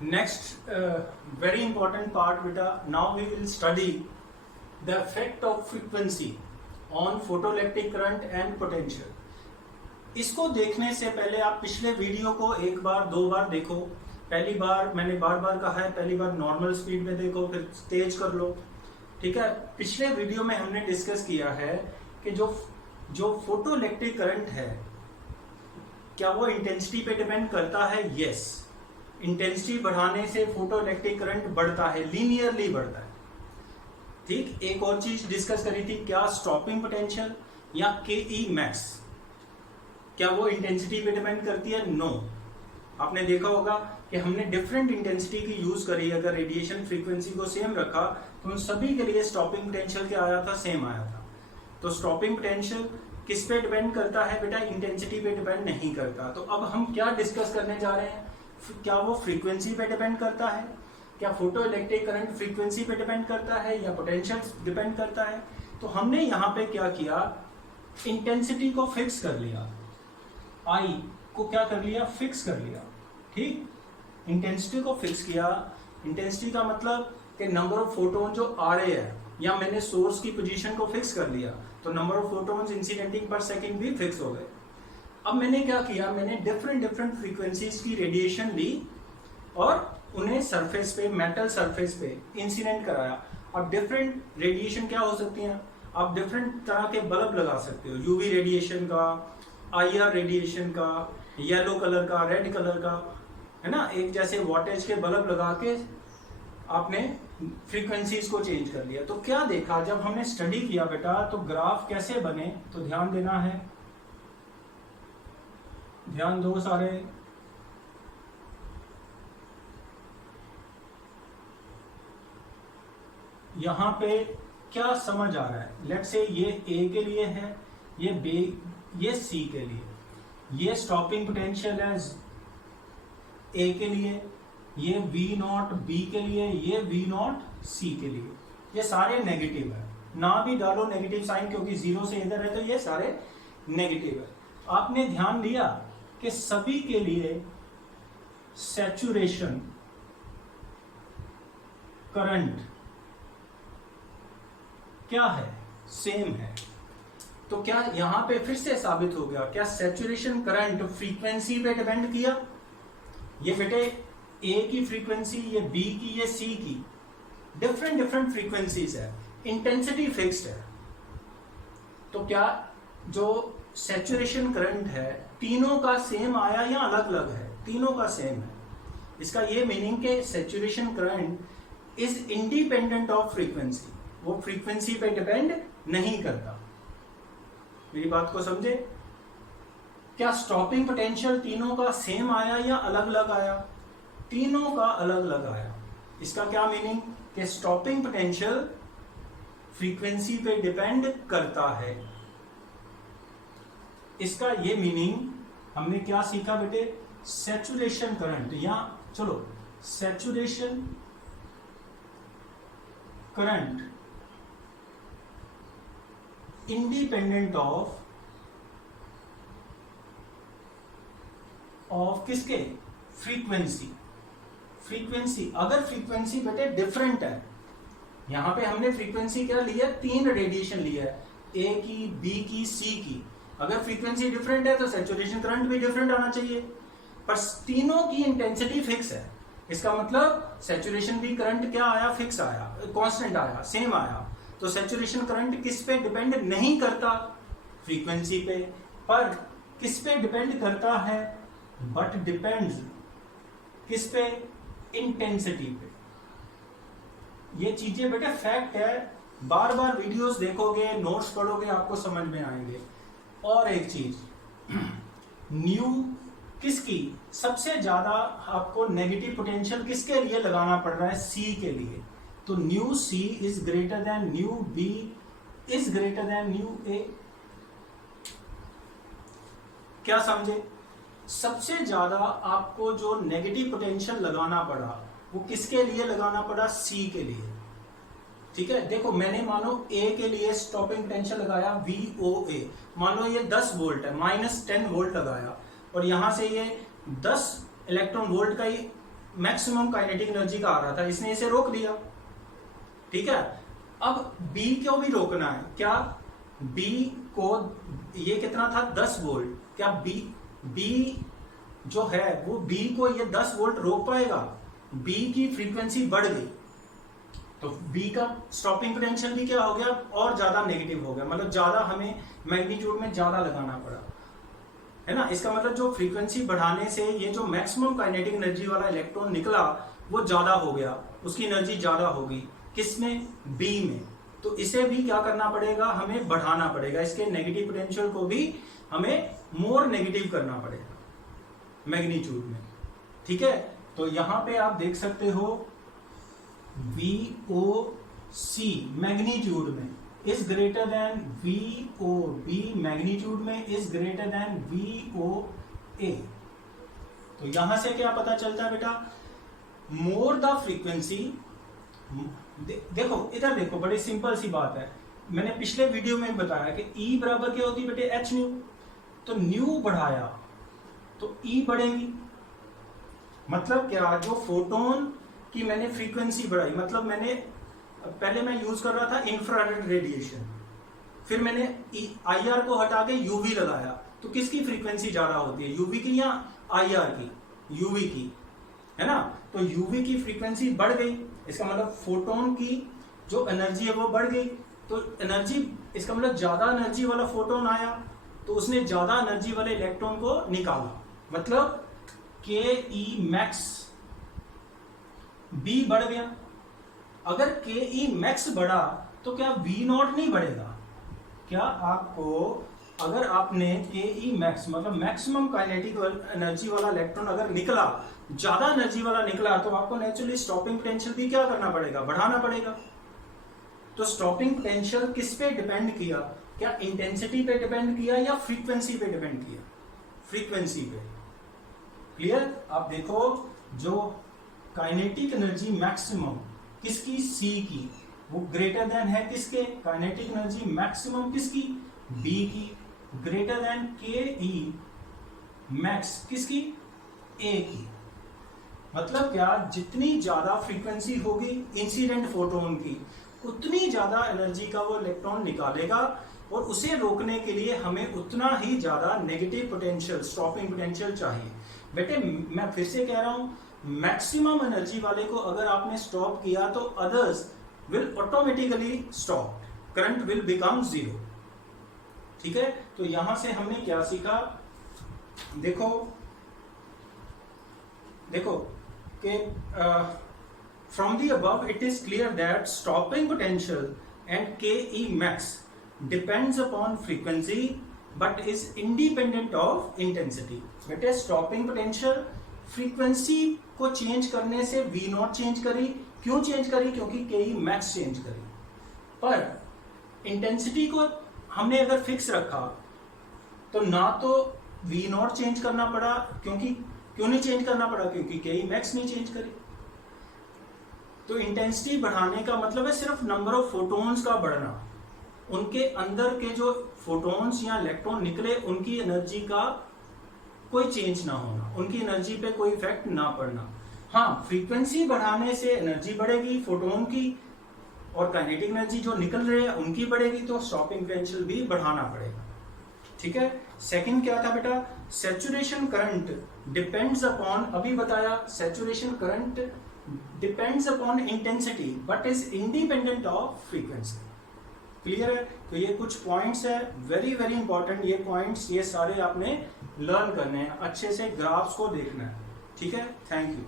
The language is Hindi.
Next, very important part, beta. Now we will study the effect of frequency on photoelectric current and potential. इसको देखने से पहले आप पिछले वीडियो को एक बार दो बार देखो. पहली बार मैंने बार बार कहा है, पहली बार नॉर्मल स्पीड में देखो, फिर तेज कर लो. ठीक है. पिछले वीडियो में हमने डिस्कस किया है कि जो फोटोइलेक्ट्रिक करंट है क्या वो इंटेंसिटी पे डिपेंड करता है. यस, इंटेंसिटी बढ़ाने से फोटोइलेक्ट्रिक करंट बढ़ता है, लीनियरली बढ़ता है. ठीक. एक और चीज डिस्कस करी थी, क्या स्टॉपिंग पोटेंशियल या के मैक्स क्या वो इंटेंसिटी पे डिपेंड करती है. नो. आपने देखा होगा कि हमने डिफरेंट इंटेंसिटी की यूज करी. अगर रेडिएशन फ्रीक्वेंसी को सेम रखा तो उन सभी के लिए स्टॉपिंग पोटेंशियल क्या आया था, सेम आया था. तो स्टॉपिंग पोटेंशियल किस पे डिपेंड करता है बेटा, इंटेंसिटी पे डिपेंड नहीं करता. तो अब हम क्या डिस्कस करने जा रहे हैं, क्या वो फ्रीक्वेंसी पे डिपेंड करता है, क्या फोटोइलेक्ट्रिक करंट फ्रीक्वेंसी पे डिपेंड करता है या पोटेंशियल डिपेंड करता है. तो हमने यहाँ पे क्या किया, इंटेंसिटी को फिक्स कर लिया, आई को क्या कर लिया, फिक्स कर लिया. ठीक. इंटेंसिटी को फिक्स किया. इंटेंसिटी का मतलब कि नंबर ऑफ फोटोन जो आ रहे हैं, या मैंने सोर्स की पोजीशन को फिक्स कर लिया तो नंबर ऑफ फोटोन्स इंसिडेंटिंग पर सेकंड भी फिक्स हो गए. अब मैंने क्या किया, मैंने डिफरेंट फ्रीक्वेंसीज की रेडिएशन ली और उन्हें सरफेस पे, मेटल सरफेस पे इंसिडेंट कराया. अब डिफरेंट रेडिएशन क्या हो सकती हैं, आप डिफरेंट तरह के बल्ब लगा सकते हो. यूवी रेडिएशन का, आईआर रेडिएशन का, येलो कलर का, रेड कलर का, है ना. एक जैसे वोल्टेज के बल्ब लगा के आपने फ्रीक्वेंसीज को चेंज कर लिया. तो क्या देखा जब हमने स्टडी किया बेटा, तो ग्राफ कैसे बने, तो ध्यान देना है, ध्यान दो सारे. यहां पे क्या समझ आ रहा है, लेट्स से ये ए के लिए है, ये बी, ये सी के लिए, ये स्टॉपिंग पोटेंशियल है ए के लिए, ये वी नॉट बी के लिए, ये वी नॉट सी के लिए. ये सारे नेगेटिव है, ना भी डालो नेगेटिव साइन, क्योंकि जीरो से इधर है तो ये सारे नेगेटिव है. आपने ध्यान दिया कि सभी के लिए सैचुरेशन करंट क्या है, सेम है. तो क्या यहां पे फिर से साबित हो गया, क्या सैचुरेशन करंट फ्रीक्वेंसी पे डिपेंड किया. ये बेटे ए की फ्रीक्वेंसी, ये बी की, ये सी की, डिफरेंट फ्रीक्वेंसीज है, इंटेंसिटी फिक्स्ड है. तो क्या जो सैचुरेशन करंट है तीनों का सेम आया या अलग अलग है, तीनों का सेम है. इसका ये मीनिंग कि saturation current is independent of frequency, वो फ्रीक्वेंसी पे डिपेंड नहीं करता. मेरी बात को समझे. क्या स्टॉपिंग पोटेंशियल तीनों का सेम आया या अलग अलग आया, तीनों का अलग अलग आया. इसका क्या मीनिंग कि स्टॉपिंग पोटेंशियल फ्रीक्वेंसी पे डिपेंड करता है. इसका ये मीनिंग हमने क्या सीखा बेटे, सैचुरेशन करंट, या चलो सैचुरेशन करंट इंडिपेंडेंट ऑफ किसके, फ्रीक्वेंसी. फ्रीक्वेंसी, अगर फ्रीक्वेंसी बेटे डिफरेंट है, यहां पे हमने फ्रीक्वेंसी क्या ली है, तीन रेडिएशन लिया है, ए की, बी की, सी की. अगर फ्रीक्वेंसी डिफरेंट है तो सैचुरेशन करंट भी डिफरेंट आना चाहिए, पर तीनों की इंटेंसिटी फिक्स है. इसका मतलब सैचुरेशन भी करंट क्या आया, फिक्स आया, कांस्टेंट आया, सेम आया. तो सैचुरेशन करंट किस पे डिपेंड नहीं करता, फ्रीक्वेंसी पे, पर किस पे डिपेंड करता है, बट डिपेंड्स किस पे, इंटेंसिटी पे. ये चीजें बेटे फैक्ट है, बार बार वीडियोस देखोगे, नोट्स पढ़ोगे, आपको समझ में आएंगे. और एक चीज, न्यू किसकी सबसे ज्यादा आपको नेगेटिव पोटेंशियल किसके लिए लगाना पड़ रहा है, सी के लिए. तो nu C is greater than nu B is greater than nu A. क्या समझे. सबसे ज्यादा आपको जो नेगेटिव पोटेंशियल लगाना पड़ा वो किसके लिए लगाना पड़ा, सी के लिए. ठीक है. देखो मैंने मानो ए के लिए स्टॉपिंग पोटेंशियल लगाया VOA, मान लो ये 10 वोल्ट है, -10 वोल्ट लगाया, और यहां से ये 10 इलेक्ट्रॉन वोल्ट का ही मैक्सिमम काइनेटिक एनर्जी का आ रहा था, इसने इसे रोक दिया। ठीक है, अब बी को भी रोकना है। क्या बी को, ये कितना था 10 वोल्ट, क्या बी जो है वो बी को ये 10 वोल्ट रोक पाएगा? बी की फ्रीक्वेंसी बढ़ गई तो बी का स्टॉपिंग पोटेंशियल भी क्या हो गया, और ज्यादा नेगेटिव हो गया, मतलब ज्यादा हमें मैग्नीट्यूड में ज्यादा लगाना पड़ा, है ना। इसका मतलब जो फ्रीक्वेंसी बढ़ाने से ये जो मैक्सिमम काइनेटिक एनर्जी वाला इलेक्ट्रॉन निकला वो ज्यादा हो गया, उसकी एनर्जी ज्यादा होगी, किसमें? बी में। तो इसे भी क्या करना पड़ेगा, हमें बढ़ाना पड़ेगा, इसके नेगेटिव पोटेंशियल को भी हमें मोर नेगेटिव करना पड़ेगा मैग्नीट्यूड में। ठीक है, तो यहां पे आप देख सकते हो VOC मैग्नीट्यूड में is greater then VOB magnitude में इज ग्रेटर देन VOA। तो यहां से क्या पता चलता है बेटा, मोर द फ्रीक्वेंसी, देखो इधर देखो, बड़ी सिंपल सी बात है, मैंने पिछले वीडियो में बताया कि E बराबर क्या होती है बेटे, h न्यू। तो न्यू बढ़ाया तो E बढ़ेगी, मतलब क्या, जो फोटोन की मैंने फ्रीक्वेंसी बढ़ाई, मतलब मैंने पहले मैं यूज कर रहा था इंफ्रारेड रेडिएशन, फिर मैंने IR को हटा के UV लगाया, तो किसकी फ्रीक्वेंसी ज्यादा होती है, UV की या IR की? UV की, है ना। तो UV की फ्रीक्वेंसी बढ़ गई, इसका मतलब फोटोन की जो एनर्जी है वो बढ़ गई, तो एनर्जी, इसका मतलब ज्यादा एनर्जी वाला फोटोन आया तो उसने ज्यादा एनर्जी वाले इलेक्ट्रॉन को निकाला, मतलब KE मैक्स B बढ़ गया। अगर KE मैक्स बढ़ा तो क्या V नॉट नहीं बढ़ेगा? क्या आपको, अगर आपने KE मैक्स मतलब मैक्सिमम काइनेटिक एनर्जी वाला इलेक्ट्रॉन अगर निकला, ज्यादा एनर्जी वाला निकला, तो आपको नेचुरली स्टॉपिंग पोटेंशियल भी क्या करना पड़ेगा, बढ़ाना पड़ेगा। तो स्टॉपिंग पोटेंशियल किस पे डिपेंड किया, क्या इंटेंसिटी पे डिपेंड किया या फ्रीक्वेंसी पे डिपेंड किया? फ्रीक्वेंसी पे। क्लियर? आप देखो, जो काइनेटिक एनर्जी मैक्सिमम किसकी, C की, वो ग्रेटर देन है किसके, काइनेटिक एनर्जी मैक्सिमम किसकी, B की, ग्रेटर देन KE मैक्स किसकी, A की। मतलब क्या, जितनी ज्यादा फ्रीक्वेंसी होगी इंसिडेंट फोटोन की, उतनी ज्यादा एनर्जी का वो इलेक्ट्रॉन निकालेगा, और उसे रोकने के लिए हमें उतना ही ज्यादा नेगेटिव पोटेंशियल, स्टॉपिंग पोटेंशियल चाहिए। बेटे मैं फिर से कह रहा हूं, मैक्सिमम एनर्जी वाले को अगर आपने स्टॉप किया तो others will automatically stop, current will become zero. ठीक है, तो यहां से हमने क्या सीखा, देखो कि from the above it is clear that stopping potential and KE max depends upon frequency but is independent of intensity। बेटे स्टॉपिंग पोटेंशियल फ्रीक्वेंसी को चेंज करने से V नॉट चेंज करी, क्यों चेंज करी, क्योंकि KE मैक्स चेंज करी, पर इंटेंसिटी को हमने अगर फिक्स रखा तो ना तो V नॉट चेंज करना पड़ा, क्यों नहीं चेंज करना पड़ा, क्योंकि KE मैक्स नहीं चेंज करी। तो इंटेंसिटी बढ़ाने का मतलब है सिर्फ नंबर ऑफ फोटॉन्स का बढ़ना, उनके अंदर के जो फोटॉन्स या इलेक्ट्रॉन निकले उनकी एनर्जी का कोई चेंज ना होना, उनकी एनर्जी पे कोई इफेक्ट ना पड़ना। हाँ, फ्रीक्वेंसी बढ़ाने से एनर्जी बढ़ेगी फोटोन की, और काइनेटिक एनर्जी जो निकल रही है उनकी बढ़ेगी, तो स्टॉपिंग पोटेंशियल भी बढ़ाना पड़ेगा। ठीक है, सेकंड क्या था बेटा, सैचुरेशन करंट डिपेंड्स अपॉन, अभी बताया saturation current depends upon intensity but is independent of frequency. Clear है? तो ये कुछ पॉइंट्स है, वेरी वेरी इंपॉर्टेंट ये पॉइंट्स, ये सारे आपने लर्न करने हैं, अच्छे से ग्राफ्स को देखना है। ठीक है, थैंक यू।